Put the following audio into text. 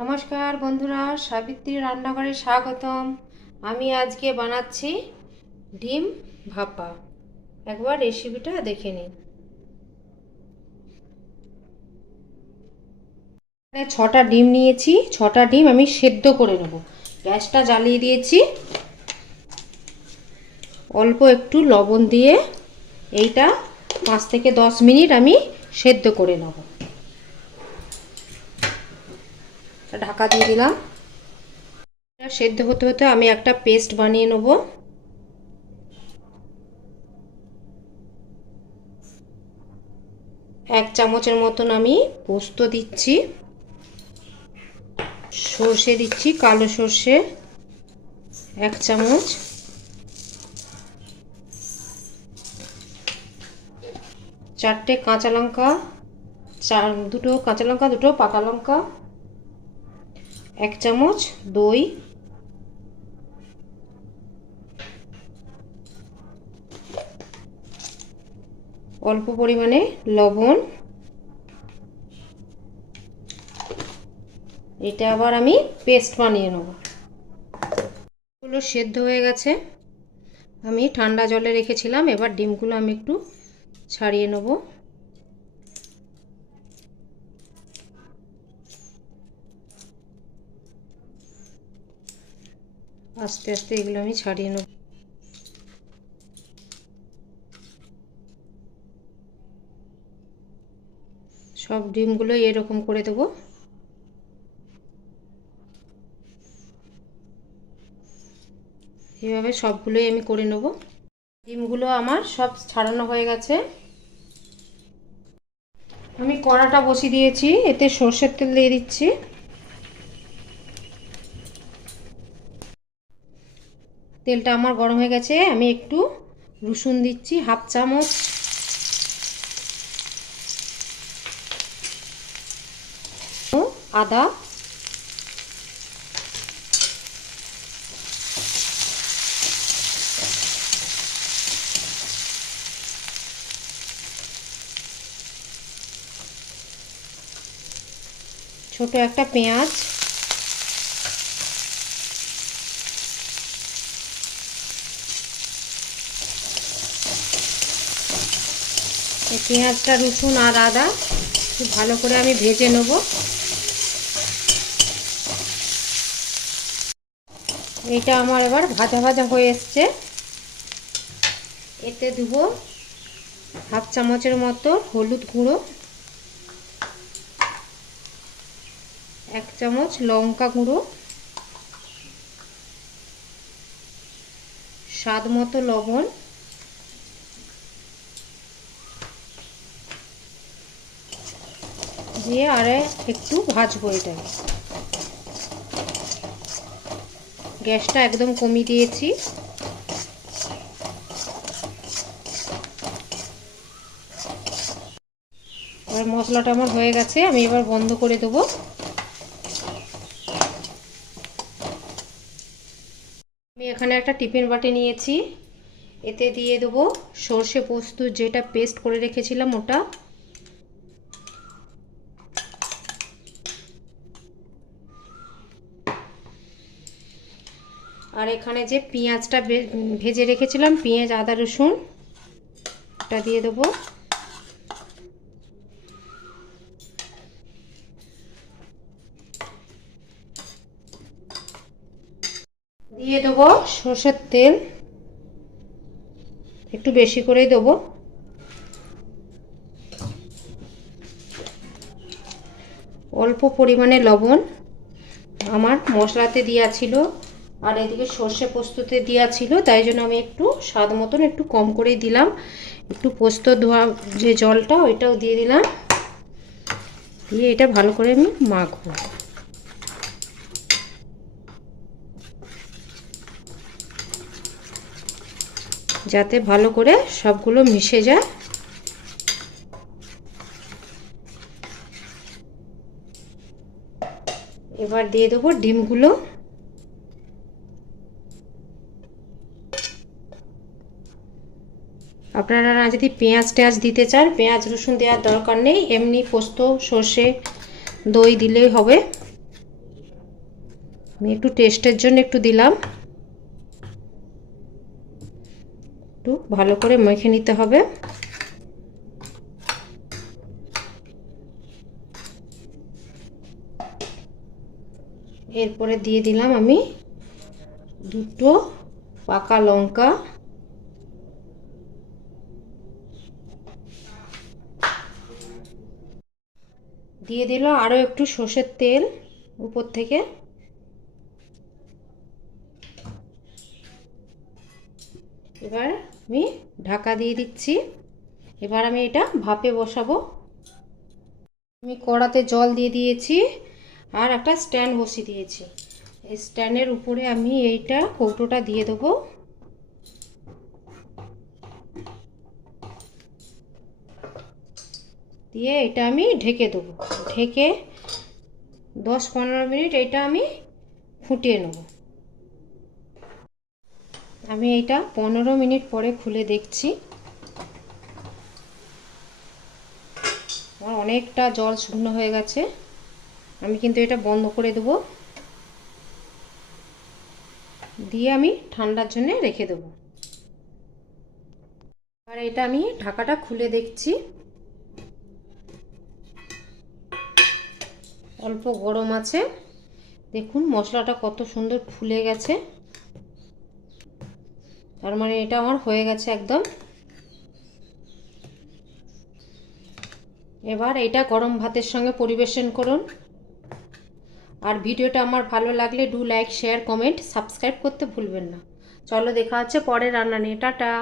নমস্কার বন্ধুরা, সাবিত্রী রান্নাঘরে স্বাগতম। আমি আজকে বানাচ্ছি ডিম ভাপা। একবার রেসিপিটা দেখে নিন। এখানে 6টা ডিম নিয়েছি। 6টা ডিম আমি সেদ্ধ করে নেব। গ্যাসটা জ্বালিয়ে দিয়েছি। অল্প একটু লবণ দিয়ে এইটা 5 থেকে 10 মিনিট আমি সেদ্ধ করে নেব। ঢাকা দিয়ে দিলাম। সেদ্ধ হতে হতে আমি একটা পেস্ট বানিয়ে নেব। 1 চামচের মতন আমি পোস্ত দিচ্ছি, সর্ষে দিচ্ছি, কালো সর্ষে 1 চামচ, চারটে কাঁচা লঙ্কা, দুটো কাঁচা লঙ্কা, দুটো পাকা লঙ্কা, 1 চামচ দই, অল্প পরিমাণে লবণ। এটা আবার আমি পেস্ট বানিয়ে নেব। এগুলো সেদ্ধ হয়ে গেছে, আমি ঠান্ডা জলে রেখেছিলাম। এবার ডিমগুলো আমি একটু ছাড়িয়ে নেব। আস্তে আস্তে এগুলো আমি ছাড়িয়ে নেব। সব ডিমগুলো এরকম করে দেবো। এভাবে সবগুলোই আমি করে নেব। ডিমগুলো আমার সব ছাড়ানো হয়ে গেছে। আমি কড়াটা বসিয়ে দিয়েছি, এতে সর্ষের তেল দিয়ে দিচ্ছি। তেলটা আমার গরম হয়ে গেছে। আমি একটু রসুন দিচ্ছি, 1/2 চামচ, আদা, ছোট একটা পেঁয়াজ, এই পেঁয়াজটা, রসুন আর আদা খুব ভালো করে আমি ভেজে নেব। এইটা আমার এবার ভাজা ভাজা হয়ে এসছে। এতে দেবো 1/2 চামচের মতো হলুদ গুঁড়ো, 1 চামচ লঙ্কা গুঁড়ো, স্বাদ মতো লবণ, দিয়ে আর একটু ভাজবো। এটা গ্যাসটা একদম কমিয়ে দিয়েছি। এবার মশলাটা আমার হয়ে গেছে, আমি এবার বন্ধ করে দেবো। আমি এখানে একটা টিফিন বাটি নিয়েছি, এতে দিয়ে দেবো সর্ষে পোস্ত যেটা পেস্ট করে রেখেছিলাম ওটা, আর এখানে যে পেঁয়াজটা ভেজে রেখেছিলাম, পেঁয়াজ, আদা, রসুন, এটা দিয়ে দেবো। দিয়ে দেবো সর্ষের তেল, একটু বেশি করেই দেবো। অল্প পরিমাণে লবণ, আমার মশলাতে দেওয়া ছিল আর এদিকে সর্ষে পোস্ততে দেওয়া ছিল, তাই জন্য আমি একটু স্বাদ মতন একটু কম করেই দিলাম। একটু পোস্ত ধোয়া যে জলটা ওইটাও দিয়ে দিলাম, দিয়ে এটা ভালো করে আমি মাখবো, যাতে ভালো করে সবগুলো মিশে যায়। এবার দিয়ে দেবো ডিমগুলো। আপনারা যদি পেঁয়াজ টেয়াজ দিতে চান, পেঁয়াজ রসুন দেওয়ার দরকার নেই, এমনি পোস্ত, সর্ষে, দই দিলেই হবে। আমি একটু টেস্টের জন্য একটু দিলাম, একটু ভালো করে মেখে নিতে হবে। এরপরে দিয়ে দিলাম আমি দুটো পাকা লঙ্কা, দিয়ে দিল আরও একটু সর্ষের তেল উপর থেকে। এবার আমি ঢাকা দিয়ে দিচ্ছি। এবার আমি এটা ভাপে বসাবো। আমি কড়াতে জল দিয়ে দিয়েছি আর একটা স্ট্যান্ড বসিয়ে দিয়েছি। এই স্ট্যান্ডের উপরে আমি এইটা কৌটোটা দিয়ে দেবো। দিয়ে এটা আমি ঢেকে দেবো। ঢেকে 10-15 মিনিট এটা আমি ফুটিয়ে নেব। আমি এটা 15 মিনিট পরে খুলে দেখছি। আমার অনেকটা জল শুকনো হয়ে গেছে। আমি কিন্তু এটা বন্ধ করে দেব, দিয়ে আমি ঠান্ডার জন্য রেখে দেবো। আর এটা আমি ঢাকাটা খুলে দেখছি। অল্প গরম আছে, দেখুন মশলাটা কত সুন্দর ফুলে গেছে। তার মানে এটা আমার হয়ে গেছে একদম। এবার এটা গরম ভাতের সঙ্গে পরিবেশন করুন। আর ভিডিওটা আমার ভালো লাগলে do like, share, comment, subscribe করতে ভুলবেন না। চলো দেখা হচ্ছে পরের রান্না নিয়ে। টাটা।